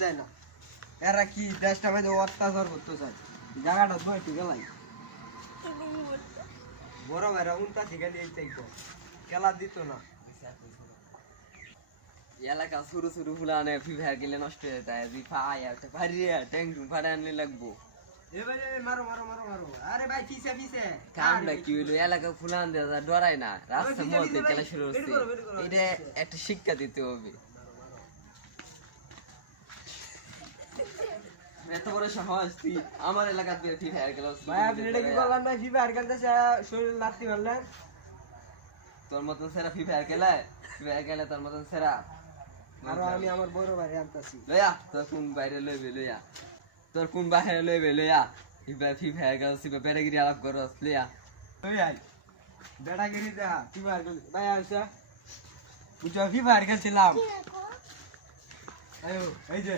দেয় না এরা কি দেশটা মধ্যে অত্যাচার করতে চায় জায়গাটা তো একটু গেলাই বড় ভাইরা উনটা থেকে দিয়ে চাইতো খেলা দিত না এলাকা শুরু শুরু ফুলানে ফ্রি ফায়ার গেলে নষ্ট হয়ে যায় ভারী ট্যাঙ্ক ভাড়া আনলে লাগবো এবারে মারো মারো মারো মারো আরে ভাই পিছে পিছে কামটা কি হইলো এলাকা ফুলান দেওয়া ডরাই না রাস্তার মধ্যে খেলা শুরু হচ্ছে এটা একটা শিক্ষা দিতে হবে এত বড় সাহস তুই আমার এলাকা দিয়ে ফ্রি ফায়ার গেল ভাই আপনি এটা কি করলেন ভাই ফ্রি ফায়ার খেলতেছে শরীর লাত্তি মারলেন তোর মতন সেরা ফ্রি ফায়ার খেলায় ফ্রি ফায়ার খেলে তোর মতন সেরা আর আমি আমার বড় ভাই আনতাছি লইয়া তোর কোন বাইরে লইবে লইয়া তোর কোন বাইরে লইবে লইয়া ফ্রি ফায়ার গেল সিবা বেড়াগিরি আলাপ করস লইয়া ওই আই বেড়াগিরি দা ফ্রি ফায়ার খেল ভাই আইসা বুঝছো ফ্রি ফায়ার খেলছিলাম আয়ো এই যে